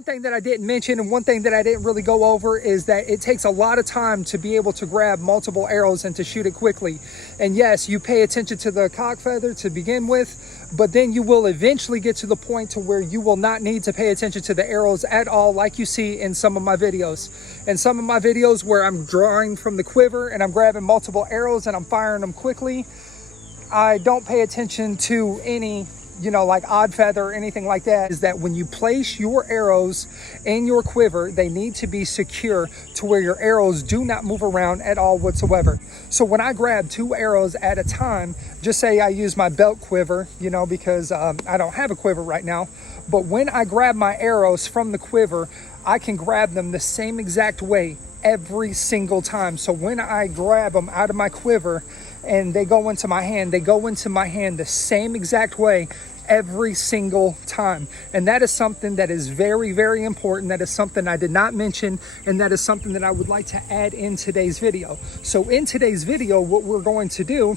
One thing that I didn't mention and one thing that I didn't really go over is that it takes a lot of time to be able to grab multiple arrows and to shoot it quickly. And yes, you pay attention to the cock feather to begin with, but then you will eventually get to the point to where you will not need to pay attention to the arrows at all, like you see in some of my videos. In some of my videos where I'm drawing from the quiver and I'm grabbing multiple arrows and I'm firing them quickly, I don't pay attention to any, like odd feather or anything like that. Is that when you place your arrows in your quiver, they need to be secure to where your arrows do not move around at all whatsoever. So when I grab 2 arrows at a time, just say I use my belt quiver, because I don't have a quiver right now. But when I grab my arrows from the quiver, I can grab them the same exact way every single time. So when I grab them out of my quiver and they go into my hand, they go into my hand the same exact way every single time. And that is something that is very, very important. That is something I did not mention, and that is something that I would like to add in today's video. So in today's video, what we're going to do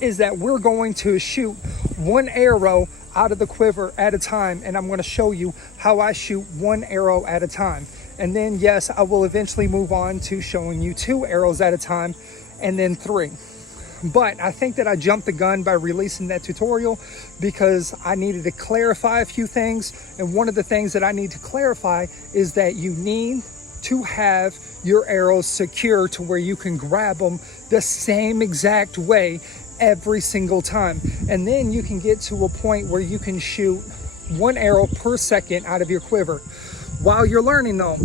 is that we're going to shoot 1 arrow out of the quiver at a time, and I'm going to show you how I shoot 1 arrow at a time. And then yes, I will eventually move on to showing you 2 arrows at a time, and then 3. But I think that I jumped the gun by releasing that tutorial because I needed to clarify a few things. And one of the things that I need to clarify is that you need to have your arrows secure to where you can grab them the same exact way every single time. And then you can get to a point where you can shoot 1 arrow per second out of your quiver. While you're learning though,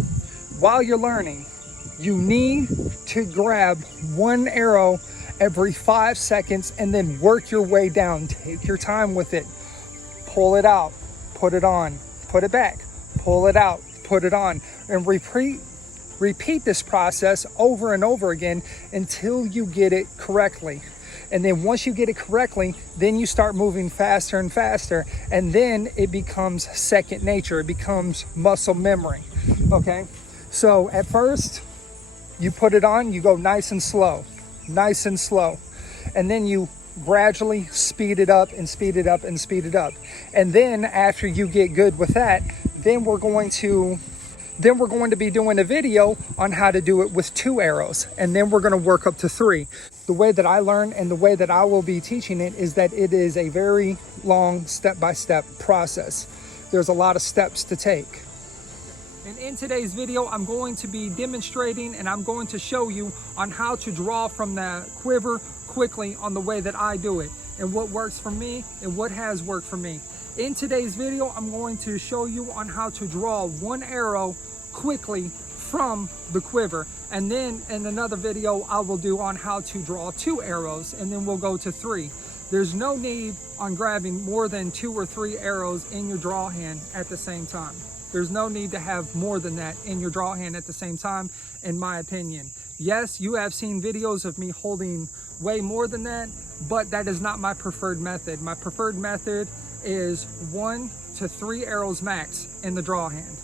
you need to grab 1 arrow every 5 seconds and then work your way down. Take your time with it. Pull it out, put it on, put it back, pull it out, put it on, and repeat this process over and over again until you get it correctly. And then once you get it correctly, then you start moving faster and faster, and then it becomes second nature. It becomes muscle memory. Okay, so at first you put it on, you go nice and slow, and then you gradually speed it up and speed it up and speed it up. And then after you get good with that, then we're going to be doing a video on how to do it with 2 arrows, and then we're going to work up to 3. The way that I learn and the way that I will be teaching it is that it is a very long step-by-step process. There's a lot of steps to take. And in today's video, I'm going to be demonstrating and I'm going to show you on how to draw from the quiver quickly on the way that I do it, and what works for me and what has worked for me. In today's video, I'm going to show you on how to draw 1 arrow quickly from the quiver. And then in another video, I will do on how to draw 2 arrows, and then we'll go to 3. There's no need on grabbing more than 2 or 3 arrows in your draw hand at the same time. There's no need to have more than that in your draw hand at the same time, in my opinion. Yes, you have seen videos of me holding way more than that, but that is not my preferred method. My preferred method is 1 to 3 arrows max in the draw hand.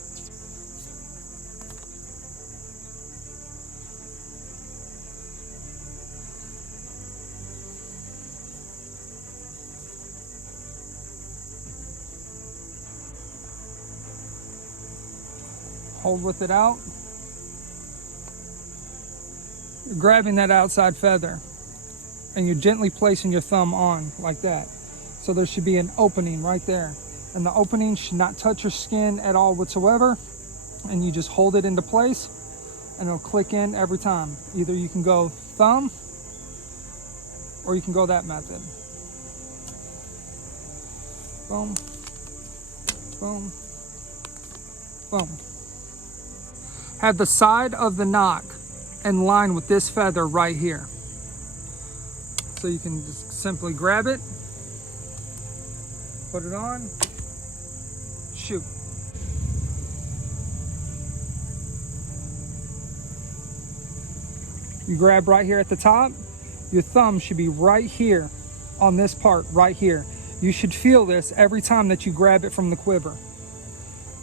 Hold with it out. You're grabbing that outside feather and you're gently placing your thumb on like that. So there should be an opening right there, and the opening should not touch your skin at all whatsoever. And you just hold it into place and it'll click in every time. Either you can go thumb or you can go that method. Boom, boom, boom. Have the side of the knock in line with this feather right here. So you can just simply grab it, put it on, shoot. You grab right here at the top. Your thumb should be right here on this part right here. You should feel this every time that you grab it from the quiver.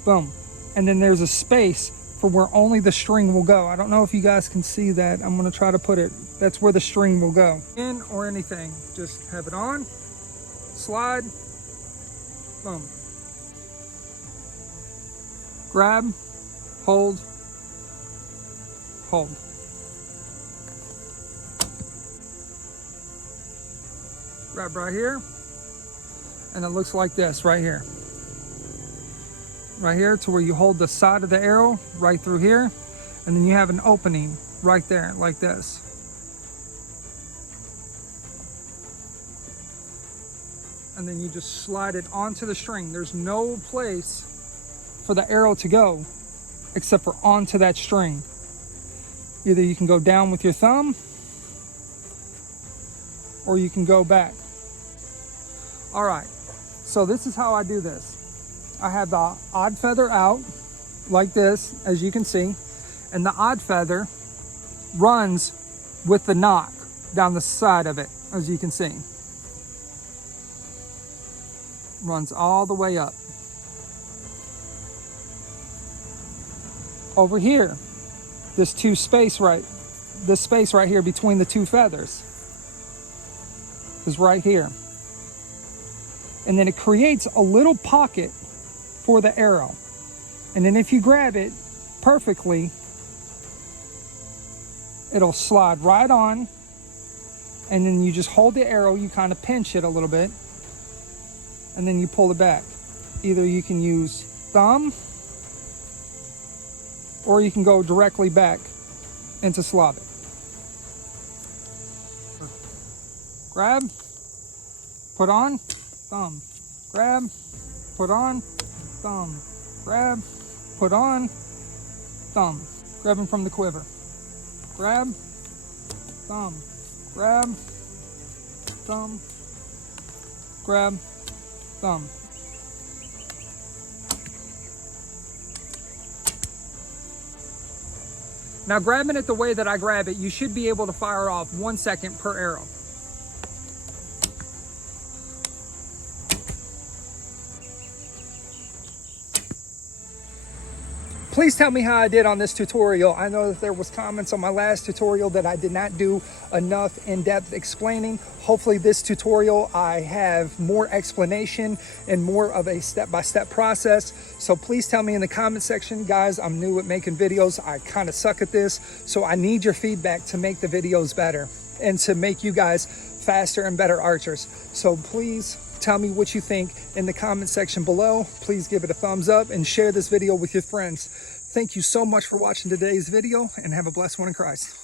Boom. And then there's a space for where only the string will go. I don't know if you guys can see that. I'm going to try to put it, that's where the string will go. In or anything, just have it on, slide, boom. grab, hold, hold. Grab right here, and it looks like this right here. Right here to where you hold the side of the arrow right through here, and then you have an opening right there like this. And then you just slide it onto the string. There's no place for the arrow to go except for onto that string. Either you can go down with your thumb or you can go back. All right, so this is how I do this. I have the odd feather out like this, as you can see, and the odd feather runs with the knock down the side of it, as you can see. Runs all the way up. Over here, this space right here between the two feathers is right here. And then it creates a little pocket for the arrow. And then if you grab it perfectly, it'll slide right on. And then you just hold the arrow, you kind of pinch it a little bit, and then you pull it back. Either you can use thumb, or you can go directly back into Slavic. Grab, put on, thumb, grab, put on, thumb, grab, put on, thumb. Grabbing from the quiver. Grab, thumb, grab, thumb, grab, thumb. Now grabbing it the way that I grab it, you should be able to fire off 1 second per arrow. Please tell me how I did on this tutorial. I know that there was comments on my last tutorial that I did not do enough in-depth explaining. Hopefully this tutorial I have more explanation and more of a step-by-step process. So please tell me in the comment section. Guys, I'm new at making videos. I kind of suck at this. So I need your feedback to make the videos better and to make you guys faster and better archers. So please tell me what you think in the comment section below. Please give it a thumbs up and share this video with your friends. Thank you so much for watching today's video, and have a blessed one in Christ.